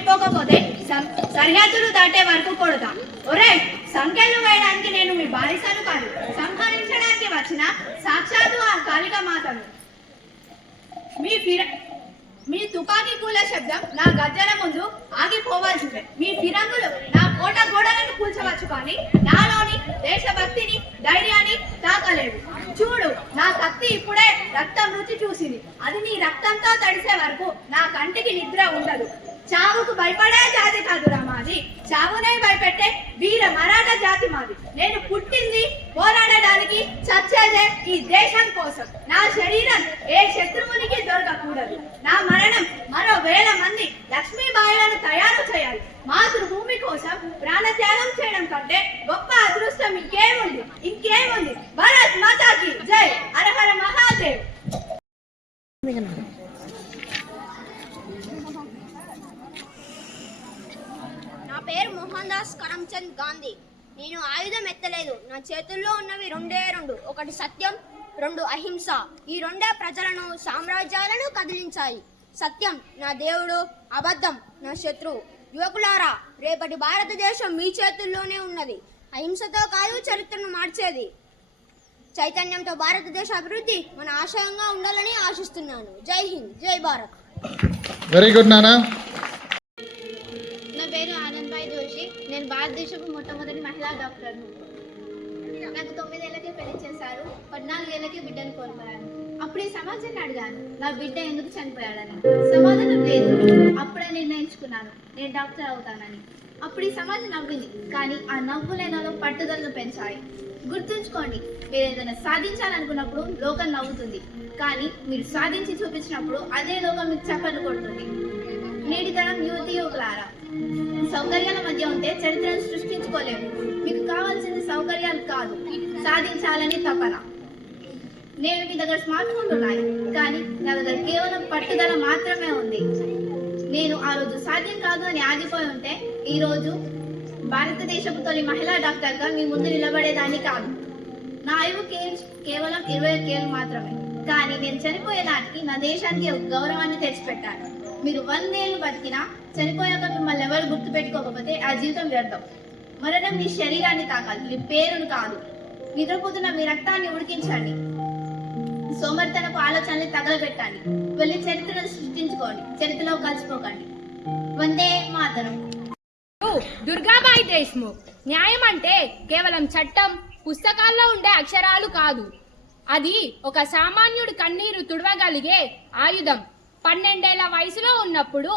వెళ్ళిపోకపోతే సరిహద్దులు దాటే వరకు కొడతా. ఒరే, సంఖ్యలు వేయడానికి నేను మీ బానిసను కాదు, సంహరించడానికి వచ్చిన సాక్షాత్తు ఆ కాళిక మాతను. మీ తుపాకీ కూల శబ్దం నా గర్జన ముందు ఆగిపోవాల్సిందే. మీ ఫిరంగులు నా కోట గోడలను కూల్చవచ్చు, కానీ నాలోని దేశభక్తిని ధైర్యాన్ని తాకలేవు. చూడు, నా కత్తి ఇప్పుడే రక్తం రుచి చూసింది. అది నీ రక్తంతో తడిసే వరకు నా కంటికి నిద్ర ఉండదు. చావుకు భయపడే జాతి కాదురా మాది, చావునే భయపెట్టే వీర మరాఠా జాతి మాది. నేను పుట్టింది పోరాడడానికి, చచ్చేదే ఈ దేశం కోసం. నా శరీరం ఏ శత్రువునికి దొరకకూడదు. నా మరణం మరో 1000 మంది లక్ష్మీబాయిలను తయారు చేయాలి. మాతృభూమి కోసం ప్రాణత్యాగం చేయడం కంటే గొప్ప అదృష్టం ఇంకేముంది? భారత్ మాతాకి జై, హర హర మహాదేవ్. నా పేరు మోహన్ దాస్ కరమ్చంద్ గాంధీ. నేను ఆయుధం ఎత్తలేదు. నా చేతుల్లో ఉన్నవి 2 ఒకటి సత్యం, 2 అహింస. ఈ 2 ప్రజలను, సామ్రాజ్యాలను కదిలించాయి. సత్యం నా దేవుడు, అబద్ధం నా శత్రువు. యువకులారా, రేపటి భారతదేశం మీ చేతుల్లోనే ఉన్నది. అహింసతో కాదు చరిత్రను మార్చేది. చైతన్యంతో భారతదేశ అభివృద్ధి మన ఆశయంగా ఉండాలని ఆశిస్తున్నాను. జై హింద్, జై భారత్. వెరీ గుడ్ నానా. నా పేరు ఆనంద్ జోషి. నేను భారతదేశపు మొట్టమొదటి మహిళా డాక్టర్ను. నాకు 9 ఏళ్ళకే పెళ్లి చేశారు. 14 ఏళ్ళకే బిడ్డను కోల్పోయాను. అప్పుడు ఈ సమాజాన్ని అడిగాను, నా బిడ్డ ఎందుకు చనిపోయాడని. సమాధానం లేదు. అప్పుడే నిర్ణయించుకున్నాను, నేను డాక్టర్ అవుతానని. అప్పుడు ఈ సమాజం నవ్వింది, కానీ ఆ నవ్వులే నాలో పట్టుదలను పెంచాయి. గుర్తుంచుకోండి, మీరు ఏదైనా సాధించాలనుకున్నప్పుడు లోకం నవ్వుతుంది, కానీ మీరు సాధించి చూపించినప్పుడు అదే లోకం మీకు చప్పట్లు కొడుతుంది. నేటి తరం యువకులారా, సౌకర్యాల మధ్య ఉంటే చరిత్రను సృష్టించుకోలేము. మీకు కావాల్సింది సౌకర్యాలు కాదు, సాధించాలని తపన. నేను మీ దగ్గర స్మార్ట్ ఫోన్లు ఉన్నాయి, కానీ నా దగ్గర కేవలం పట్టుదల మాత్రమే ఉంది. నేను ఆ రోజు సాధ్యం కాదు అని ఆగిపోయి ఉంటే ఈ రోజు భారతదేశపు తొలి మహిళా డాక్టర్గా మీ ముందు నిలబడేదాన్ని కాదు. నా ఆయువు కేవలం 21 ఏళ్ళు మాత్రమే, కానీ నేను చనిపోయే నాటికి నా దేశానికి ఒక గౌరవాన్ని తెచ్చిపెట్టాను. మీరు 100 ఏళ్ళు బతికినా చనిపోయాక మిమ్మల్ని ఎవరు గుర్తు పెట్టుకోకపోతే ఆ జీవితం వ్యర్థం. మరణం మీ శరీరాన్ని తాకాలి, మీ పేరును కాదు. నిద్రపోతున్న మీ రక్తాన్ని ఉడికించండి, సోమర్తనపు ఆలోచనల్ని తగలబెట్టండి. వెళ్ళి చరిత్రను సృష్టించుకోండి, చరిత్రలో కలిసిపోకండి. వందే మాతరం. దుర్గాబాయి దేశ్ముఖ్. న్యాయం అంటే కేవలం చట్టం, పుస్తకాల్లో ఉండే అక్షరాలు కాదు. అది ఒక సామాన్యుడి కన్నీరు తుడవగలిగే ఆయుధం. 12 ఏళ్ల వయసులో ఉన్నప్పుడు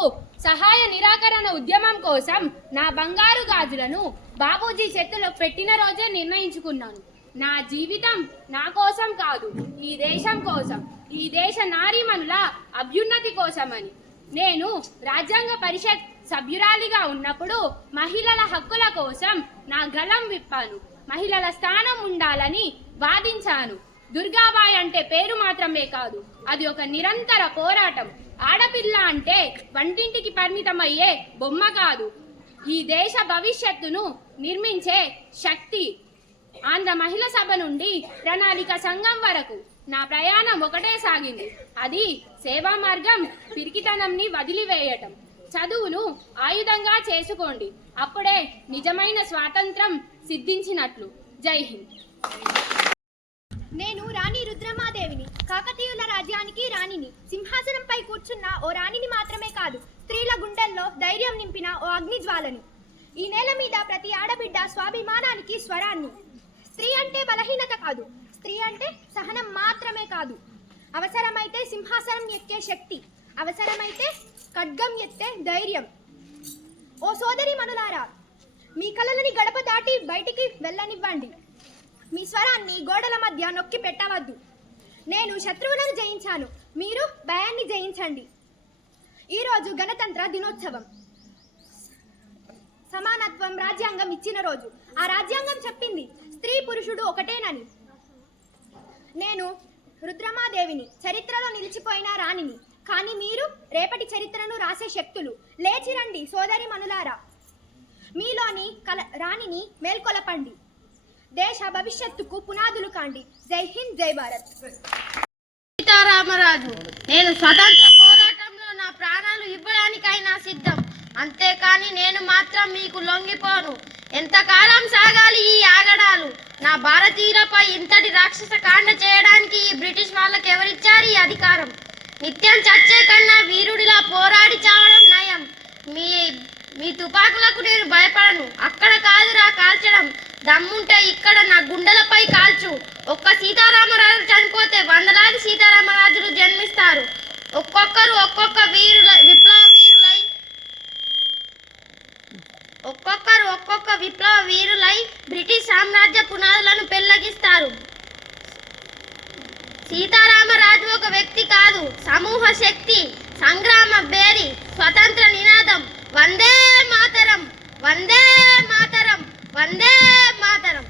సహాయ నిరాకరణ ఉద్యమం కోసం నా బంగారు గాజులను బాబూజీ చేతిలో పెట్టిన రోజే నిర్ణయించుకున్నాను. నా జీవితం నా కోసం కాదు, ఈ దేశం కోసం, ఈ దేశ నారీమణుల అభ్యున్నతి కోసమని. నేను రాజ్యాంగ పరిషత్ సభ్యురాలిగా ఉన్నప్పుడు మహిళల హక్కుల కోసం నా గళం విప్పాను. మహిళల స్థానం ఉండాలని వాదించాను. దుర్గాబాయి అంటే పేరు మాత్రమే కాదు, అది ఒక నిరంతర పోరాటం. ఆడపిల్ల అంటే వంటింటికి పరిమితమయ్యే బొమ్మ కాదు, ఈ దేశ భవిష్యత్తును నిర్మించే శక్తి. ఆంధ్ర మహిళా సభ నుండి ప్రణాళిక సంఘం వరకు నా ప్రయాణం ఒకటే సాగింది. అది సేవా మార్గం, పిరికితనంని వదిలివేయటం. చదువును ఆయుధంగా చేసుకోండి, అప్పుడే నిజమైన స్వాతంత్రం సిద్ధించినట్లు. జై హింద్. నేను రాణి రుద్రమాదేవిని, కాకతీయుల రాజ్యానికి రాణిని. సింహాసనంపై కూర్చున్న ఓ రాణిని మాత్రమే కాదు, స్త్రీల గుండెల్లో ధైర్యం నింపిన ఓ అగ్నిజ్వాలని. ఈ నేల మీద ప్రతి ఆడబిడ్డ స్వాభిమానానికి స్వరాన్ని. స్త్రీ అంటే బలహీనత కాదు, స్త్రీ అంటే సహనం మాత్రమే కాదు. అవసరమైతే సింహాసనం ఎక్కే శక్తి, అవసరమైతే ఖడ్గం ఎత్తే ధైర్యం. ఓ సోదరి మనులారా, మీ కలలని గడప దాటి బయటికి వెళ్ళనివ్వండి. మీ స్వరాన్ని గోడల మధ్య నొక్కి పెట్టవద్దు. నేను శత్రువులను జయించాను, మీరు భయాన్ని జయించండి. ఈరోజు గణతంత్ర దినోత్సవం. సమానత్వం రాజ్యాంగం ఇచ్చిన రోజు. ఆ రాజ్యాంగం చెప్పింది స్త్రీ పురుషుడు ఒకటేనని. నేను రుద్రమాదేవిని, చరిత్రలో నిలిచిపోయిన రాణిని. కానీ మీరు రేపటి చరిత్రను రాసే శక్తులు. లేచిరండి సోదరి మనులారా, మీలోని రాణిని మేల్కొలపండి. దేశ భవిష్యత్తుకు పునాదులు కాండి. జై హింద్, జై భారత్. సీతారామరాజు. నేను స్వతంత్ర పోరాటంలో నా ప్రాణాలు ఇవ్వడానికైనా సిద్ధం. అంతేకాని నేను మాత్రం మీకు లొంగిపోను. ఎంతకాలం సాగాలి ఈ ఆగడాలు? నా భారతీయులపై ఇంతటి రాక్షస కాండ చేయడానికి ఈ బ్రిటిష్ వాళ్ళకి ఎవరిచ్చారు ఈ అధికారం? నిత్యం చచ్చే కన్నా వీరుడిలా పోరాడి చావడం నయం. మీ తుపాకులకు నేను భయపడను. అక్కడ కాదురా కాల్చడం, దమ్ముంటే ఇక్కడ నా గుండెలపై కాల్చు. ఒక్క సీతారామరాజు చనిపోతే వందలాది సీతారామరాజులు జన్మిస్తారు. ఒక్కొక్కరు ఒక్కొక్క విప్లవ వీరులై బ్రిటిష్ సామ్రాజ్య పునాదులను పెళ్లగిస్తారు. సీతారామరాజు ఒక వ్యక్తి కాదు, సమూహ శక్తి, సంగ్రామ బేరి, స్వతంత్ర నినాదం. వందే మాతరం, వందే మాతరం, వందే మాతరం.